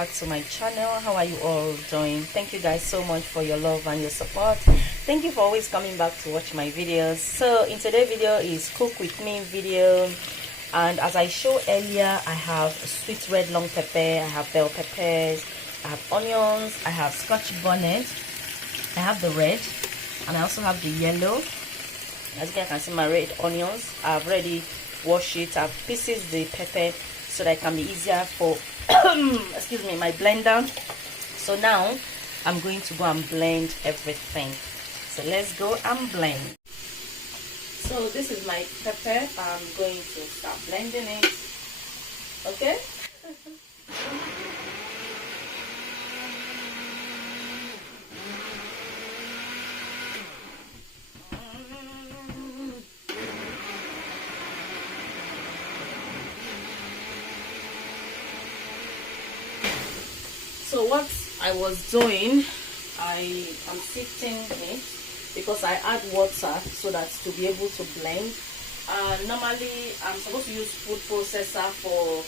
back to my channel. How are you all doing? Thank you guys so much for your love and your support. Thank you for always coming back to watch my videos. So in today's video is cook with me video, and as I showed earlier, I have sweet red long pepper, I have bell peppers, I have onions, I have scotch bonnet, I have the red, and I also have the yellow. As you guys can see, my red onions, I've already washed it. I've pieces the pepper so that it can be easier for excuse me, my blender. So now I'm going to go and blend everything. So let's go and blend. So this is my pepper. I'm going to start blending it. Okay. So what I was doing, I am sifting it because I add water so that to be able to blend. Normally I'm supposed to use food processor for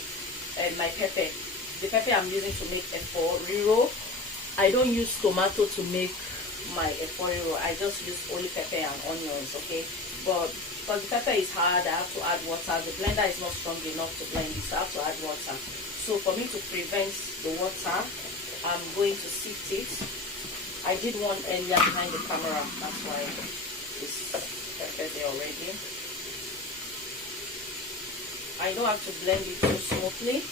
my pepper. The pepper I'm using to make efforiro. I don't use tomato to make my efforiro. I just use only pepper and onions, okay? But because the pepper is hard, I have to add water. The blender is not strong enough to blend this, so I have to add water. So for me to prevent the water, I'm going to sift it. I did one earlier behind the camera, that's why it's pepper there already. I don't have to blend it too smoothly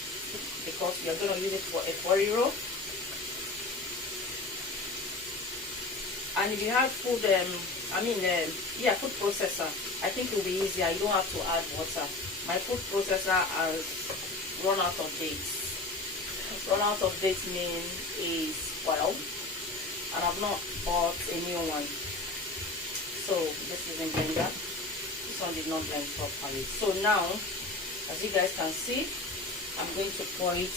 because we are going to use it for efforiro. And if you have food, food processor, I think it will be easier. You don't have to add water. My food processor has run out of dates. Run out of date means is spoiled, and I've not bought a new one. So this is in blender. This one did not blend properly. So now, as you guys can see, I'm going to pour it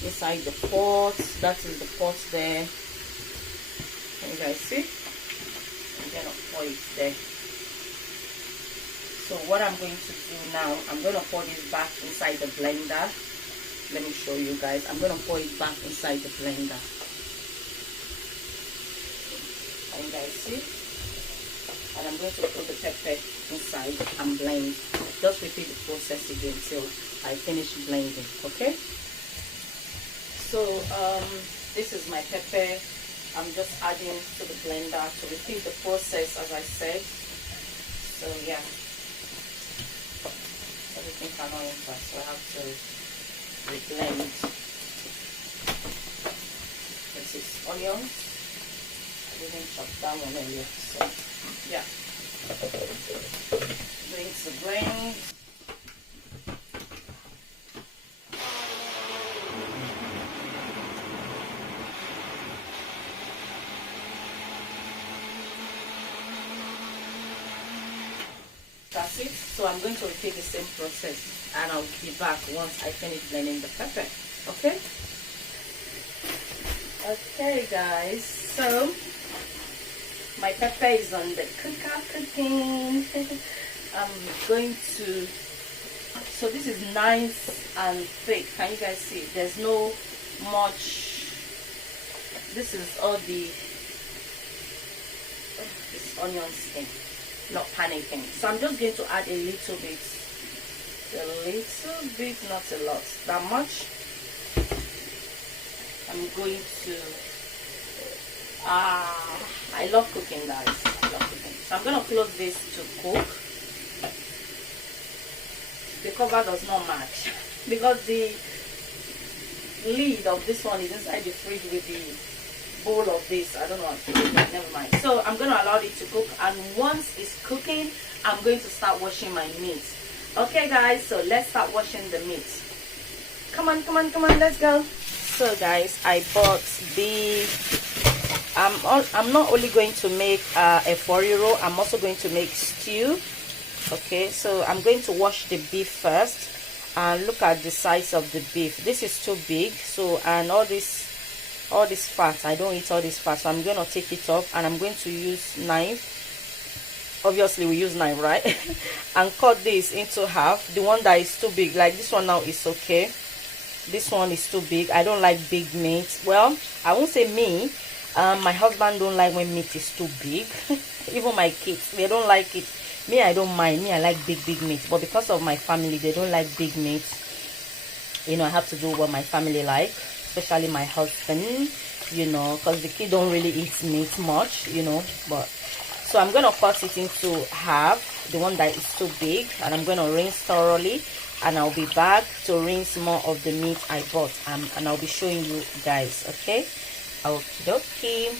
inside the pot. That is the pot there. Can you guys see? I'm gonna pour it there. So what I'm going to do now, I'm gonna pour this back inside the blender. Let me show you guys. I'm going to pour it back inside the blender. Can you guys see? And I'm going to put the pepper inside and blend. Just repeat the process again till I finish blending, okay? So this is my pepper. I'm just adding to the blender to repeat the process as I said. So yeah, everything cannot enter, so I have to blend. This is onions. I didn't chop that one earlier, so yeah. Going to blend. That's it. So I'm going to repeat the same process, and I'll be back once I finish blending the pepper. Okay? Okay guys, so my pepper is on the cooker cooking. I'm going to, so this is nice and thick. Can you guys see? There's no much. This is all the this onion skin. Not panicking. So I'm just going to add a little bit, not a lot, that much. I'm going to I love cooking, guys. I love cooking. So I'm going to close this to cook. The cover does not match because the lid of this one is inside the fridge with the bowl of this. I don't know what to do, never mind. So I'm going to allow it to cook, and once it's cooking, I'm going to start washing my meat. Okay guys, so let's start washing the meat. Come on, let's go. So guys, I bought the I'm not only going to make efforiro, I'm also going to make stew. Okay, so I'm going to wash the beef first, and look at the size of the beef. This is too big, so, and all this fat, I don't eat all this fat, so I'm going to take it off, and I'm going to use knife. Obviously we use knife, right? And cut this into half. The one that is too big, like this one now, is okay. this one is too big. I don't like big meat. Well, I won't say me. My husband don't like when meat is too big. Even my kids, they don't like it. Me, I don't mind. Me, I like big meat. But because of my family, they don't like big meat. You know, I have to do what my family like, especially my husband. You know, because the kid don't really eat meat much. You know, but so I'm gonna cut it into half, the one that is too big, and I'm gonna rinse thoroughly. And I'll be back to rinse more of the meat I bought, and I'll be showing you guys. Okay, okay.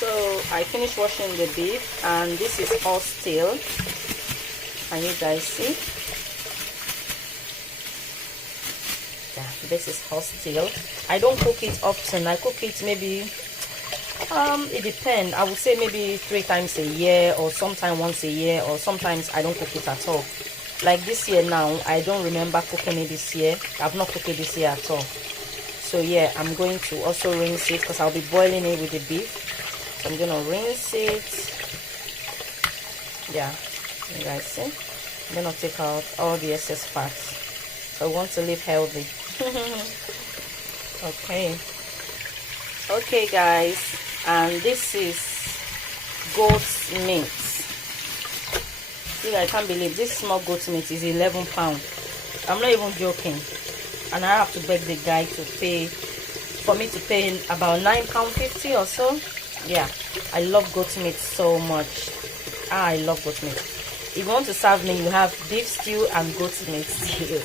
So I finished washing the beef, and this is horse tail. Can you guys see? Yeah, this is horse tail. I don't cook it often. I cook it maybe it depends. I would say maybe 3 times a year, or sometimes once a year, or sometimes I don't cook it at all. Like this year now, I don't remember cooking it this year. I've not cooked it this year at all. So yeah, I'm going to also rinse it because I'll be boiling it with the beef. So I'm gonna rinse it. Yeah, you guys see? I'm gonna take out all the excess fats. So I want to live healthy. Okay guys, and this is goat's meat. See, I can't believe this small goat meat is 11 pounds. I'm not even joking. And I have to beg the guy to pay, for me to pay about £9.50 or so. Yeah, I love goat meat so much. I love goat meat. If you want to serve me, you have beef stew and goat meat stew.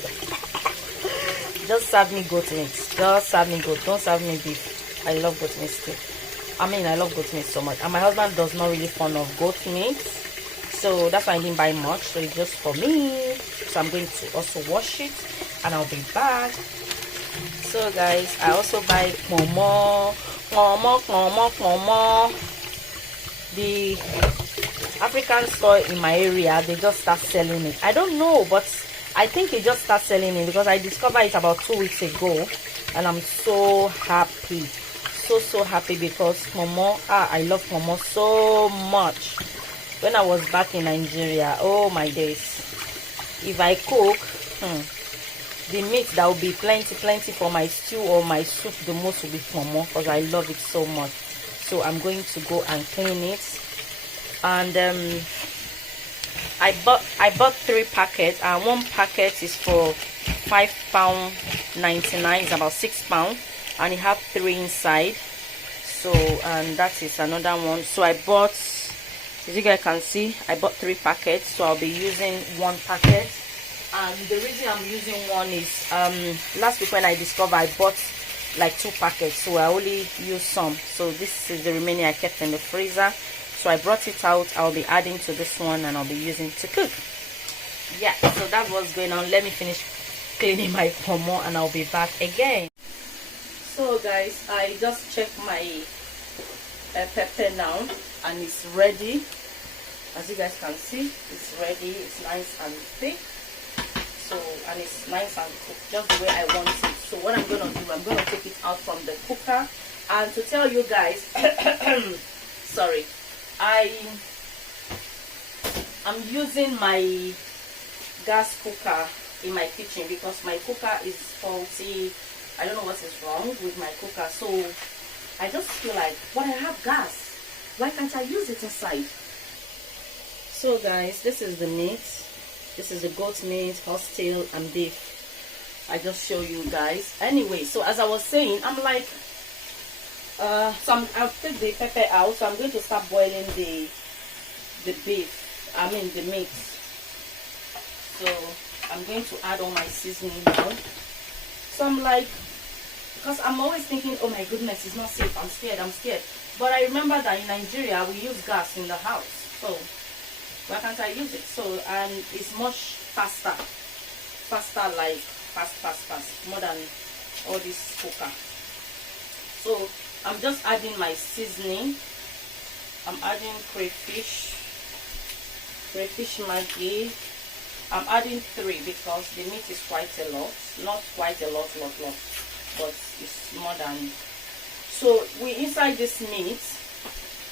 Just serve me goat meat. Just serve me goat. Don't serve me beef. I love goat meat stew. I mean, I love goat meat so much. And my husband does not really fond of goat meat. So that's why I didn't buy much. So it's just for me. So I'm going to also wash it. And I'll be back. So guys, I also buy momo. The African store in my area, they just start selling it. I don't know, but I think they just start selling it because I discovered it about 2 weeks ago, and I'm so happy, so happy because momo, I love momo so much. When I was back in Nigeria, oh my days, if I cook, the meat that will be plenty for my stew or my soup, the most will be momo because I love it so much. So I'm going to go and clean it. And I bought 3 packets, and 1 packet is for £5.99. It's about £6, and it have 3 inside. So, and that is another one. So I bought, as you guys can see, I bought 3 packets. So I'll be using 1 packet. And the reason I'm using 1 is last week when I discovered, I bought like 2 packets, so I only used some. So this is the remaining I kept in the freezer. So I brought it out. I'll be adding to this one, and I'll be using to cook. Yeah, so that's what's going on. Let me finish cleaning my pomo, and I'll be back again. So guys, I just checked my pepper now, and it's ready. As you guys can see, it's ready. It's nice and thick. So, and it's nice and cooked just the way I want it. So what I'm gonna do, I'm gonna take it out from the cooker, and to tell you guys, sorry, I'm using my gas cooker in my kitchen because my cooker is faulty. I don't know what is wrong with my cooker. So I just feel like, when I have gas, why can't I use it aside? So guys, this is the meat. This is the goat meat, horse tail, and beef. I just show you guys. Anyway, so as I was saying, I'm like, I'll take the pepper out. So I'm going to start boiling the beef. I mean the meat. So I'm going to add all my seasoning now. So I'm like, because I'm always thinking, oh my goodness, it's not safe. I'm scared. But I remember that in Nigeria we use gas in the house. So why can't I use it? So, and it's much faster, like fast, more than all this cooker. So I'm just adding my seasoning. I'm adding crayfish Maggi. I'm adding 3 because the meat is quite a lot, not quite a lot, but it's more than. So inside this meat,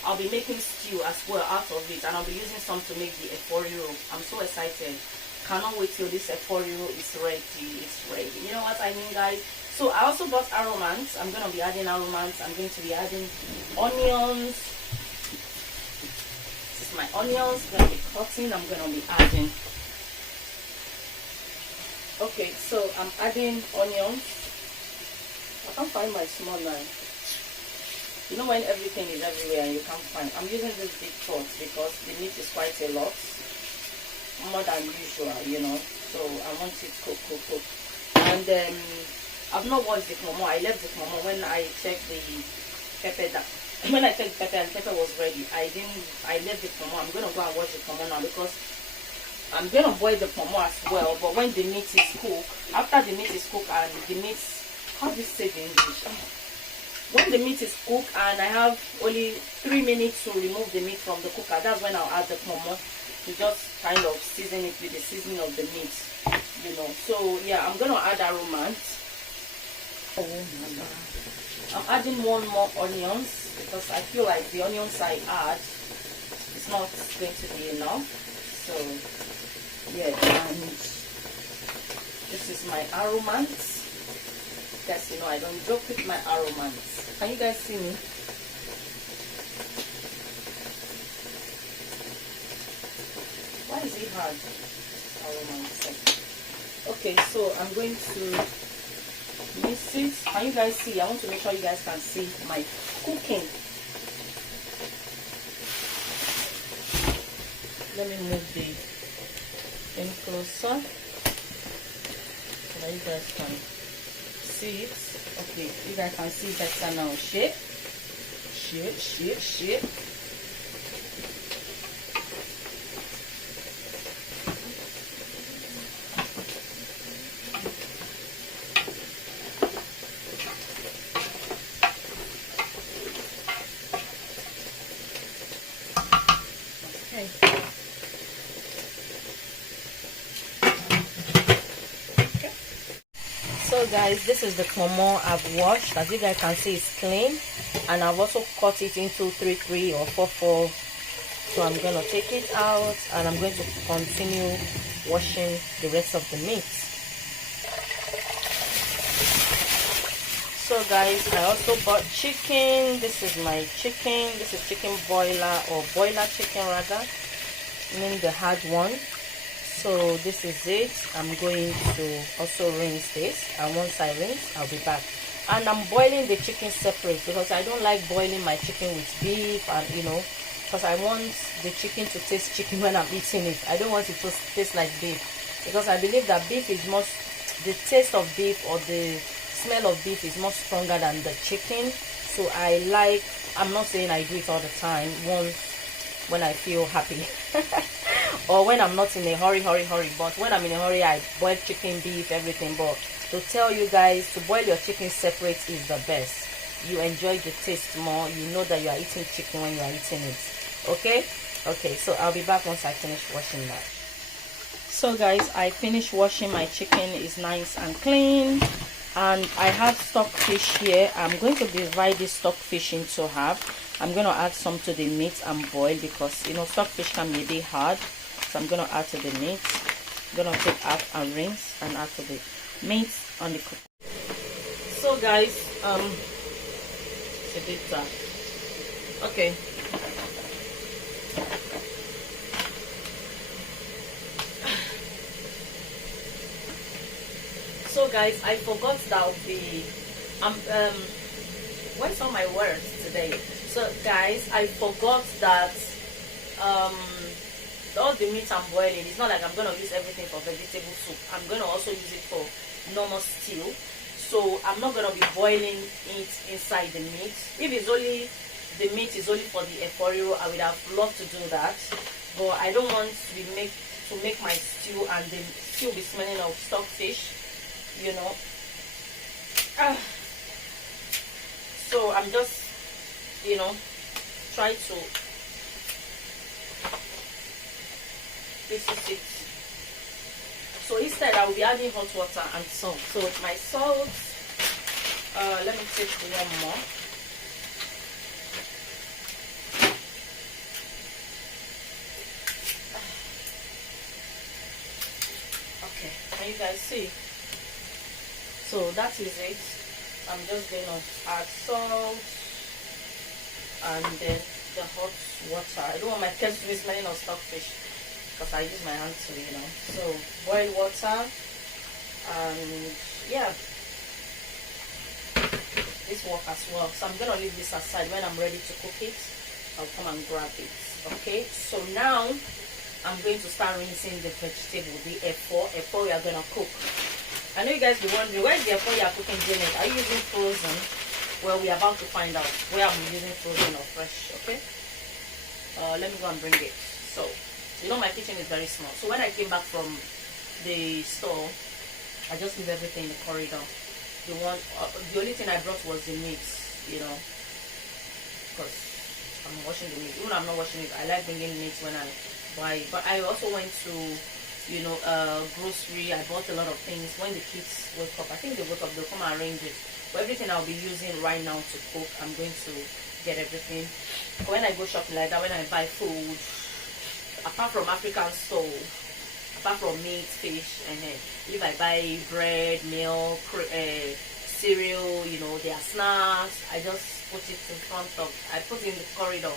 I'll be making stew as well out of it, and I'll be using some to make the efori roux. I'm so excited. cannot wait till this eforio is ready. It's ready. You know what I mean, guys? So I also bought aromants. I'm gonna be adding aromants. I'm going to be adding onions. This is my onions. I'm gonna be cutting. I'm gonna be adding. Okay, so I'm adding onions. I can't find my small knife. You know when everything is everywhere and you can't find. I'm using this big pot because the meat is quite a lot, more than usual, you know. So I want it cook. And I've not washed the momo. I left the momo when I checked the pepper. When I checked the pepper and the pepper was ready, I left the momo. I'm gonna go and wash the momo now because I'm gonna boil the momo as well. But when the meat is cooked, after the meat is cooked and the meat, how do you say in English? When the meat is cooked and I have only 3 minutes to remove the meat from the cooker, that's when I'll add the momo to just kind of season it with the seasoning of the meat, you know. So yeah, I'm gonna add aromats. I'm adding 1 more onions because I feel like the onions I add is not going to be enough. So yeah, and this is my aromats. Guys, you know I don't joke with my aromats. Can you guys see me? Why is it hard? Aromats. Okay, so I'm going to mix it. Can you guys see? I want to make sure you guys can see my cooking. Let me move the thing closer so that you guys can see it. Okay, you guys can see better now. Shake. So guys, this is the momo I've washed. As you guys can see, it's clean, and I've also cut it into 3 or 4. So I'm gonna take it out and I'm going to continue washing the rest of the meat. So guys, I also bought chicken. This is my chicken. This is chicken boiler, or boiler chicken rather, meaning the hard one. So this is it. I'm going to also rinse this, and once I rinse, I'll be back. And I'm boiling the chicken separate because I don't like boiling my chicken with beef, and you know, because I want the chicken to taste chicken when I'm eating it. I don't want it to taste like beef, because I believe that beef is much, the taste of beef or the smell of beef is much stronger than the chicken. So I'm not saying I do it all the time, once when I feel happy or when I'm not in a hurry, but when I'm in a hurry, I boil chicken, beef, everything. But to tell you guys, to boil your chicken separate is the best. You enjoy the taste more. You know that you are eating chicken when you are eating it. Okay, so I'll be back once I finish washing that. So guys, I finished washing my chicken. It's nice and clean, and I have stockfish here. I'm going to divide this stockfish into half. I'm going to add some to the meat and boil, because you know stockfish can be a bit hard. So I'm going to add to the meat. I'm going to take half and rinse and add to the meat on the cook. So guys, it's a bit tough. Okay. So guys, I forgot that what's on my words today? So guys, I forgot that all the meat I'm boiling, it's not like I'm gonna use everything for vegetable soup. I'm gonna also use it for normal stew. So I'm not gonna be boiling it inside the meat. If it's only the meat is only for the eforio, I would have loved to do that, but I don't want to make my stew and the stew be smelling of stockfish, you know. So I'm just, you know, try to this is it. So instead I will be adding hot water and salt. So my salt, let me take one more. Can you guys see? So that is it. I'm just going to add salt and then the hot water. I don't want my kids to be smelling of stockfish because I use my hand to, you know. So boil water, and yeah, this work as well. So I'm gonna leave this aside. When I'm ready to cook it, I'll come and grab it. Okay, so now I'm going to start rinsing the vegetable, the F4 we are gonna cook. I know you guys be wondering, where is the F4 you are cooking, Janet? Are you using frozen? Well, we're about to find out where I'm using frozen or fresh. Okay, let me go and bring it. So you know my kitchen is very small, so when I came back from the store, I just leave everything in the corridor. The only thing I brought was the meat, you know, because I'm washing the meat. Even I'm not washing it, I like bringing meat when I buy. But I also went to, you know, grocery. I bought a lot of things. When the kids wake up, I think they wake up, they'll come and arrange it. But everything I'll be using right now to cook, I'm going to get everything. When I go shopping like that, when I buy food, apart from African store, apart from meat, fish, and if I buy bread, milk, cereal, you know, their snacks, I just put it in front of, I put it in the corridor.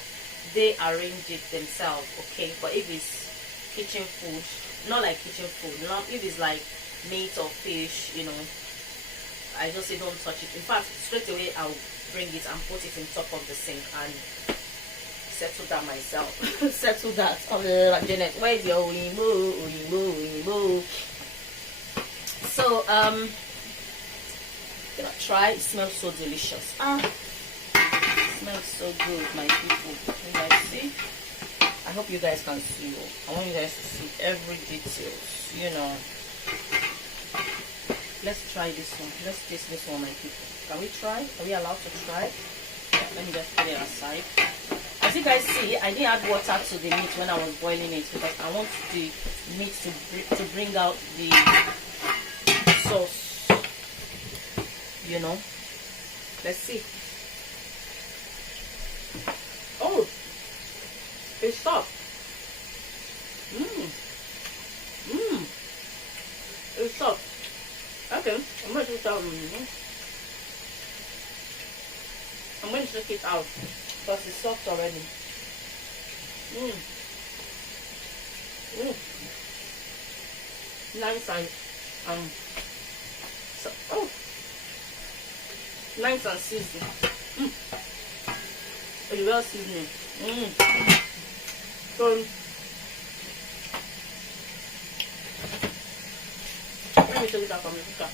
They arrange it themselves, okay? But if it's kitchen food, not like kitchen food, not if it's like meat or fish, you know, I just say don't touch it. In fact, straight away I'll bring it and put it in top of the sink and settle that myself. Settle that. Oh, Janet, where's your Oyinbo? So gonna try. It smells so delicious. It smells so good, my people. You guys see? I hope you guys can see. I want you guys to see every details, you know. Let's try this one. Let's taste this one, my people. Can we try? Are we allowed to try? Let me just put it aside. As you guys see, I didn't add water to the meat when I was boiling it because I want the meat to bring out the sauce, you know. Let's see. Oh, it's soft. It's soft. Okay, I'm going to take it out. I'm going to take it out because it's soft already. Nice and so, nice and seasoned. It's well seasoned. So let me take it out from the cooker.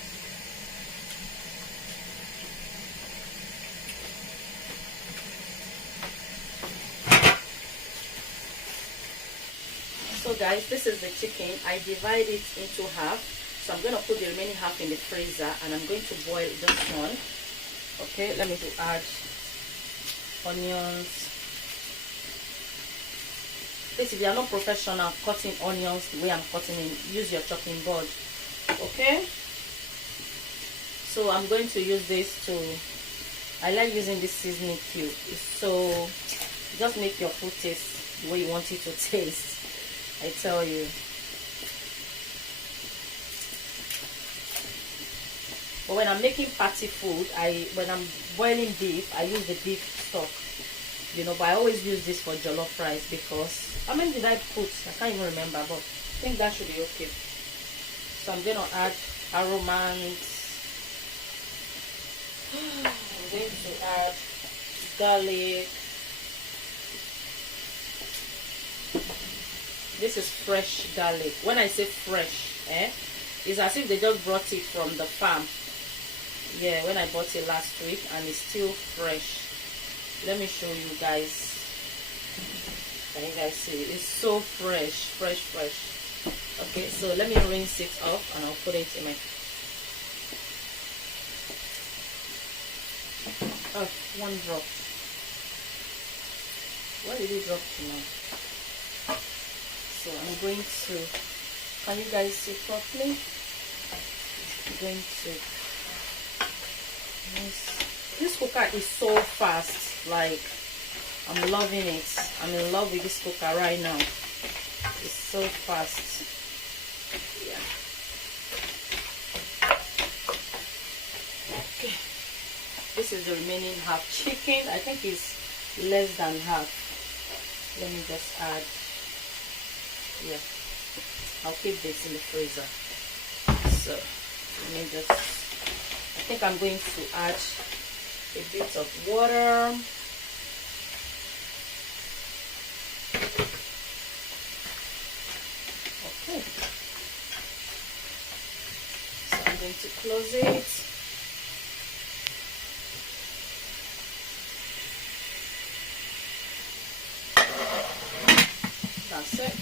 So guys, this is the chicken. I divide it into half. So I'm going to put the remaining half in the freezer and I'm going to boil this one. Okay, let me add onions. Please, if you are not professional cutting onions the way I'm cutting it, use your chopping board. Okay, so I'm going to use this to, I like using this seasoning cube. It's so, just make your food taste the way you want it to taste, I tell you. But when I'm making party food, when I'm boiling beef, I use the beef stock, you know. But I always use this for jollof rice because, how many did I put? I can't even remember, but I think that should be okay. So I'm going to add aromas. I'm going to add garlic. This is fresh garlic. When I say fresh, it's as if they just brought it from the farm. Yeah, when I bought it last week and it's still fresh. Let me show you guys. Can you guys see? It's so fresh, fresh. Okay, so let me rinse it off and I'll put it in my... Oh, one drop. Where did it drop to now? So I'm going to... Can you guys see properly? I'm going to... This cooker is so fast. Like, I'm loving it. I'm in love with this cooker right now. It's so fast. Yeah. this is the remaining half chicken. I think it's less than half. Let me just add. Yeah, I'll keep this in the freezer. So let me just, I think I'm going to add a bit of water. Okay, so I'm going to close it. That's it.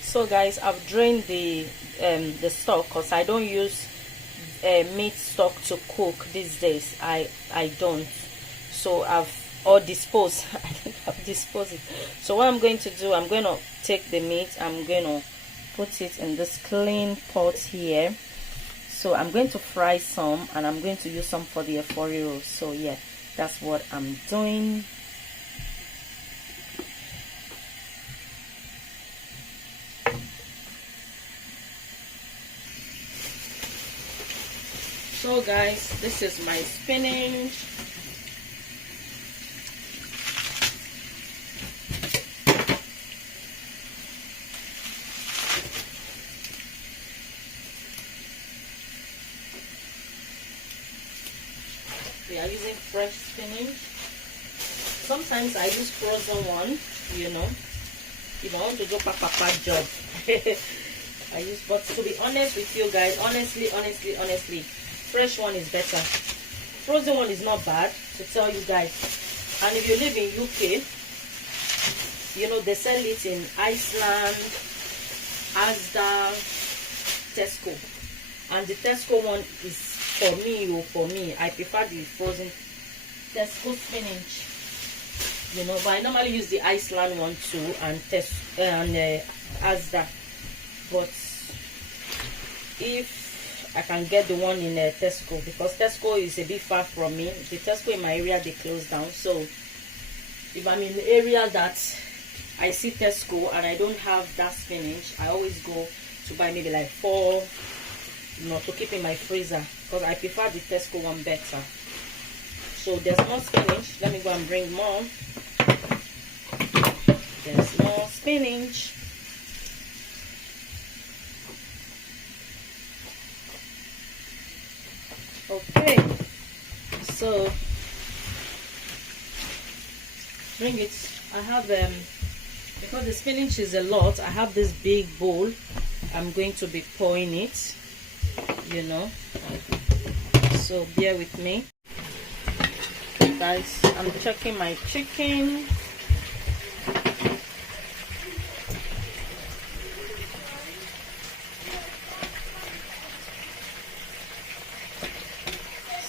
So guys, I've drained the stock because I don't use meat stock to cook these days. I don't. So I've disposed. I think I've disposed it. So what I'm going to do, I'm going to take the meat, I'm going to put it in this clean pot here. So I'm going to fry some, and I'm going to use some for the efori. So yeah, that's what I'm doing. So guys, this is my spinach. We are using fresh spinach. Sometimes I use frozen one, you know, if I want to do papa job. I use, but to be honest with you guys, honestly, fresh one is better. Frozen one is not bad, to tell you guys. And if you live in UK, you know, they sell it in Iceland, Asda, Tesco. And the Tesco one is for me, I prefer the frozen Tesco spinach. You know, but I normally use the Iceland one too, and Asda. But if I can get the one in Tesco, because Tesco is a bit far from me. The Tesco in my area, they close down. So if I'm in the area that I see Tesco and I don't have that spinach, I always go to buy maybe like 4, you know, to keep in my freezer, because I prefer the Tesco one better. So there's more spinach. Let me go and bring more. There's more spinach. Okay, so bring it. I have because the spinach is a lot, I have this big bowl. I'm going to be pouring it, you know, so bear with me guys. I'm checking my chicken.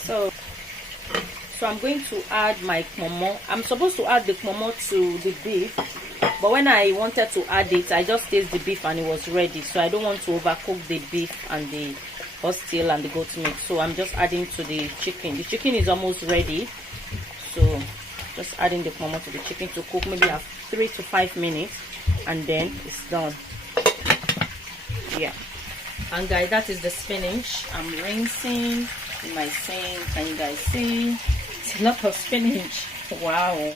So I'm going to add my kmomo. I'm supposed to add the kmomo to the beef, but when I wanted to add it, I just tasted the beef and it was ready. So I don't want to overcook the beef and the horse tail and the goat meat. So I'm just adding to the chicken. The chicken is almost ready. So just adding the kmomo to the chicken to cook maybe 3 to 5 minutes, and then it's done. Yeah. And guys, that is the spinach I'm rinsing in my sink. Can you guys see? It's a lot of spinach. Wow.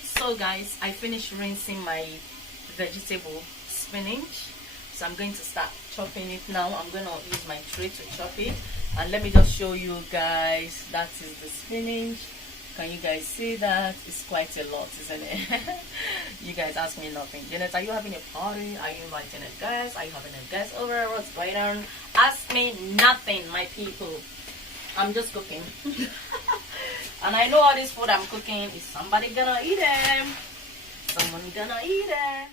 So guys, I finished rinsing my vegetable spinach, so I'm going to start chopping it now. I'm going to use my tray to chop it, and let me just show you guys. That is the spinach. Can you guys see that? It's quite a lot, isn't it? You guys ask me nothing. Janet, are you having a party? Are you inviting a guest? Are you having a guest over? What's going on? Ask me nothing, my people. I'm just cooking. And I know all this food I'm cooking is somebody gonna eat it. Someone gonna eat it.